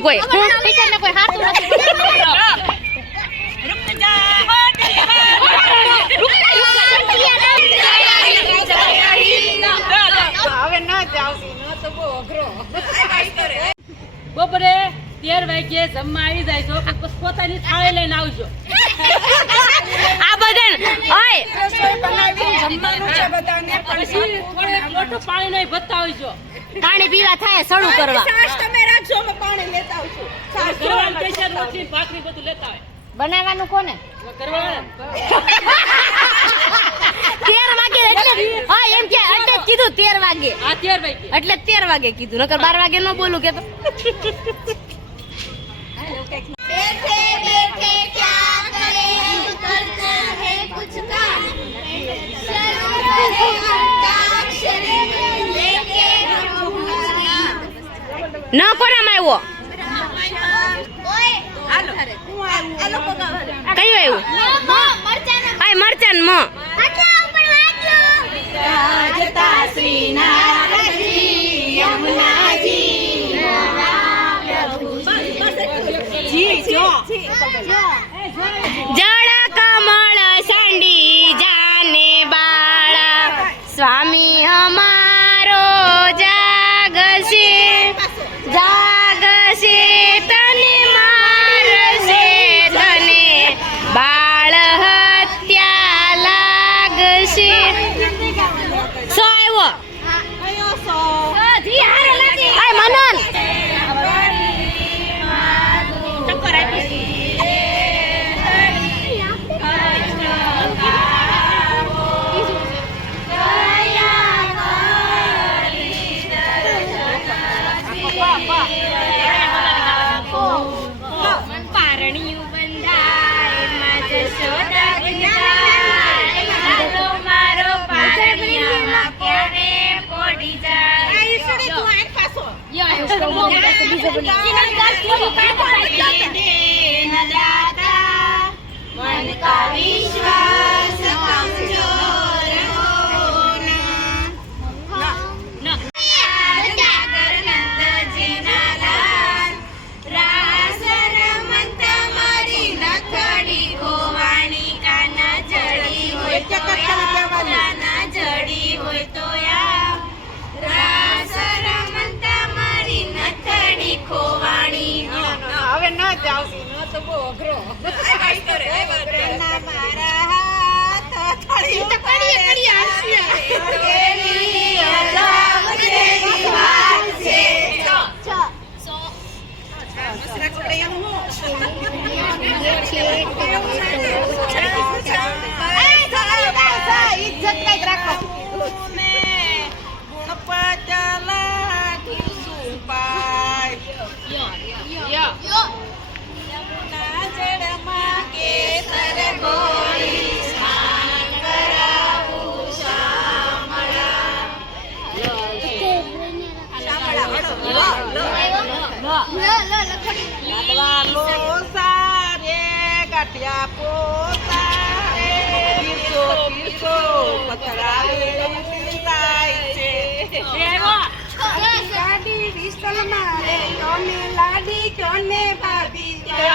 નથી કોઈ ટીચર ને કોઈ હાથું નથી હવે ના જાવશી ન તો બહુ અઘરો બપોરે 13 વાગે જમવા આવી જાય છો પોતાની થાળી લઈને આવજો આ બધાને ઓય રસોઈ બનાવી જમવાનું છે બધાને પછી થોડે મોટું પાણી નહીં ભરતા આવજો પાણી પીવા થાય સડું કરવા છાશ તમે રાખજો અમે પાણી લેતા આવશું છાશ કરવાનું પૈસા રોટલી ભાખરી બધું લેતા આવે બનાવવાનું કોને કરવાના 13 વાગે એટલે હા એમ કે એટલે કીધું 13 વાગે આ 13 વાગે એટલે 13 વાગે કીધું નકર 12 વાગે ન બોલું કે તો बैठे बैठे क्या करें करना है कुछ काम लेके ન કોનામાં આવ્યો કયું આવ્યું આય મરચાન મ राजता श्री नारदजी यमुनाजी જળ કમળ સાંડી જાને બાળા સ્વામી અમારો જાગશે તને મારશે તને બાળ હત્યા લાગશે સો આવ્યો આય મનન પારણિયું બંધાય માં જશોદા બંધાય મારો પારણિયામાં ક્યારે પોડી જાય મન કા વિશ્વાસ કમજોર હોના જડી હોય તો નથડી ખોવાણી હવે ના જાવશી ન તો બહુ અઘરો મારા હાથ થોડી કરી ગાંઠિયા પોતા પીરસો પથરાવે ગાડી વિસલ મારે કોને લાડી કોને ભાભી મારું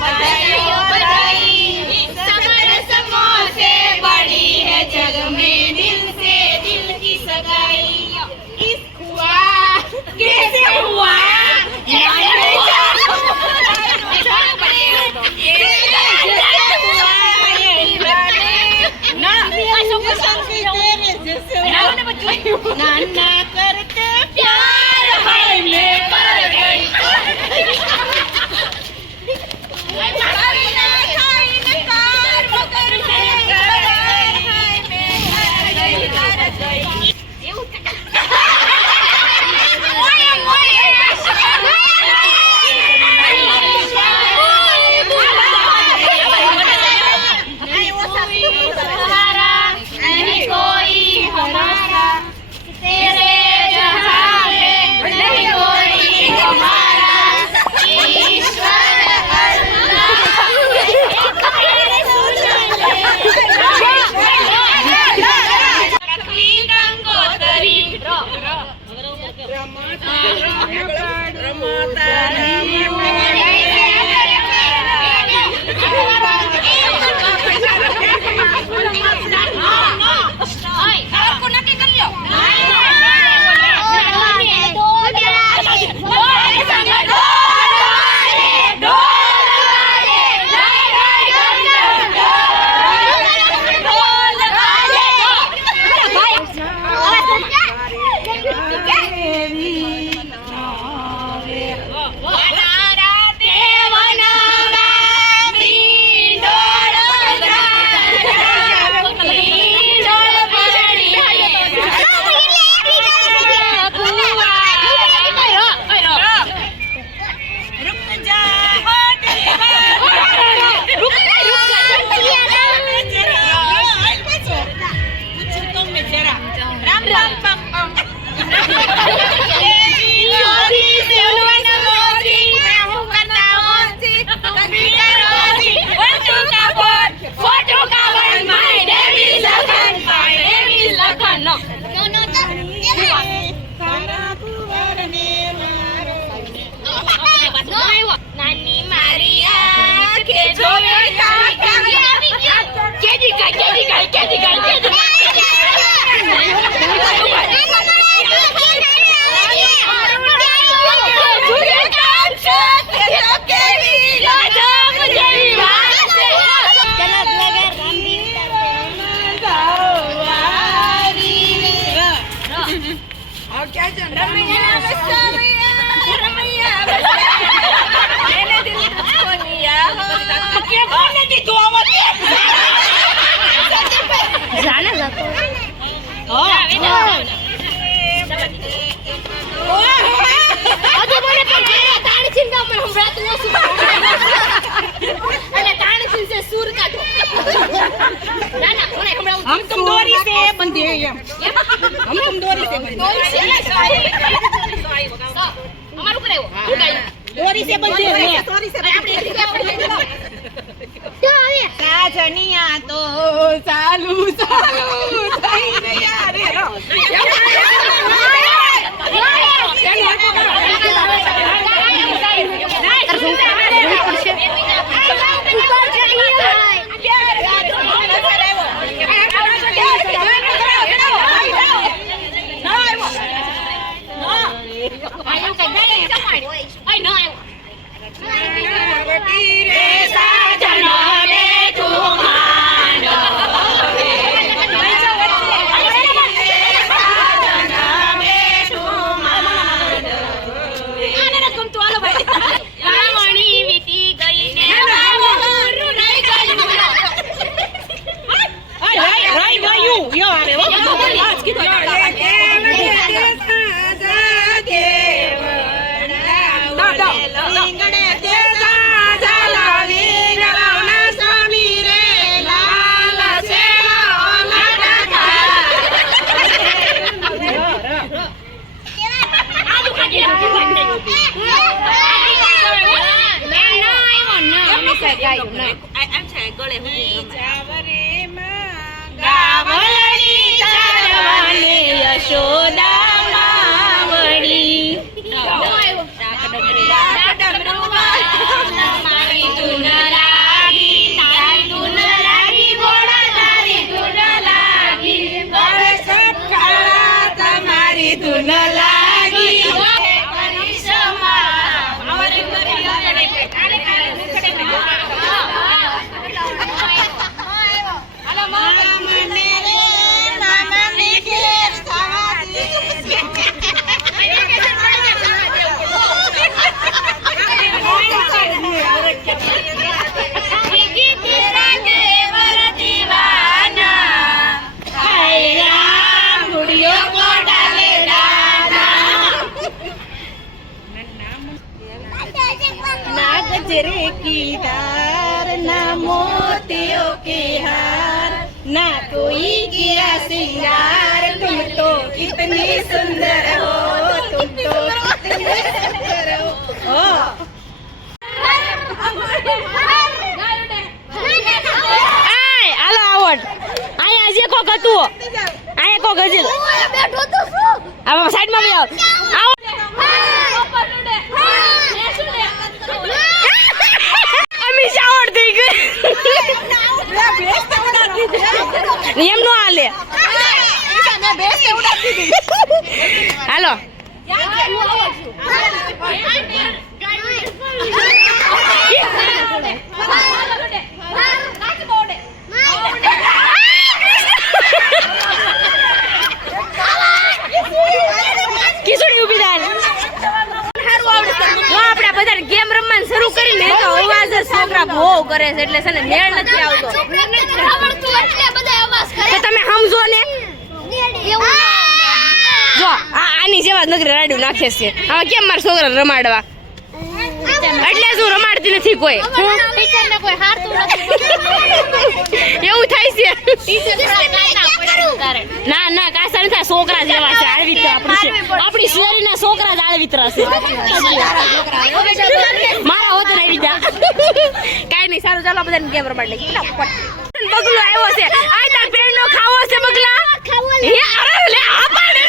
बधाइयों बधाई समर समोसे बड़ी है जग में दिल से दिल की सगाई हुआ कैसे हुआ नाना करते प्यार हाय मैं पर गई नानी मारिया के जोड़े क्या चल जाना जातो આજે મને પણ તાણચીન ગામ માં હમણાં તો અને તાણચીન से सूर काटो ना ना મને હમણાં हम तुम डोरी से बंधे हैं हम तुम डोरी से बंधे અમારું કરાયો હું ગાયું डोरी से बंधे हैं साजनिया तो चालू चालू થઈ રહ્યા રે यशोदा गजरे की धार ना मोतियों के हार ना कोई किया सिंगार तुम तो कितनी सुंदर हो तुम तो कितनी सुंदर हो હાલો આવડ આયા જે કોક હતું આયા કોક હજી બેઠો તો શું આ સાઈડમાં આવો અમી શાવડ થઈ ગઈ એમ નો હાલે હાલો કિશોરી ઉભી થાય આપણે બધા ગેમ રમવાનું શરૂ કરીને તો અવાજ જ છોકરા બહુ કરે છે એટલે છે ને મેળ નથી આવતો તો તમે સમજો ને જો આની જેવા નગરી રાડ્યું નાખે છે હવે કેમ મારા છોકરા રમાડવા એટલે શું રમાડતી નથી કોઈ એવું થાય છે ના ના કાસા નથી છોકરા જેવા છે આળવિતરા આપણી શેરીના છોકરા જ આળવિતરા છે મારા હોત આવી જા કાઈ નહીં સારું ચાલો બધાને ગેમ રમાડી લઈએ બગલો આવ્યો છે આ તાર પેડ નો ખાવો છે બગલા હે અરે લે આ પાડે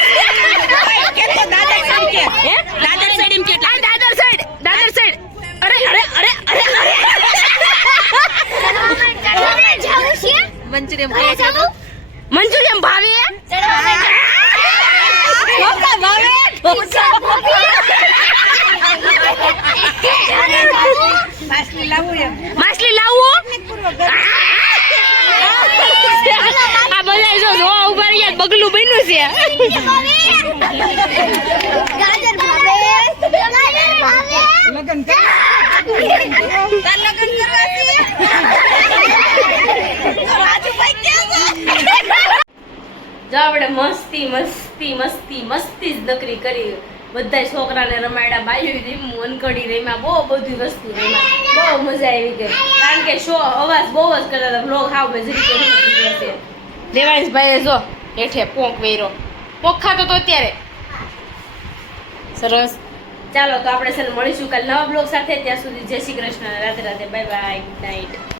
દાદર સાઈડ કે હે દાદર સાઈડ એમ કેટલા આ દાદર સાઈડ અરે અરે અરે અરે અરે જાવું છે મંચુરિયમ ખાય છે તો મંચુરિયમ ભાવે માછલી લાવું આ બધા જો ઉભા રહ્યા બગલું બન્યું છે લગન કરવા છે જો આપણે મસ્તી મસ્તી મસ્તી મસ્તી જ નકરી કરી બધા છોકરાને રમાડ્યા બાયું રીમું અનકડી રમ્યા બહુ બધી વસ્તુ રમ્યા બહુ મજા આવી ગઈ કારણ કે શો અવાજ બહુ જ કરતા હતા બ્લોગ હાવ બજરી છે દેવાંશભાઈએ જો હેઠે પોંક વેરો પોંક ખાતો તો અત્યારે સરસ ચાલો તો આપણે છે ને મળીશું કાલ નવા બ્લોગ સાથે ત્યાં સુધી જય Shri Krishna Radhe Radhe bye bye good night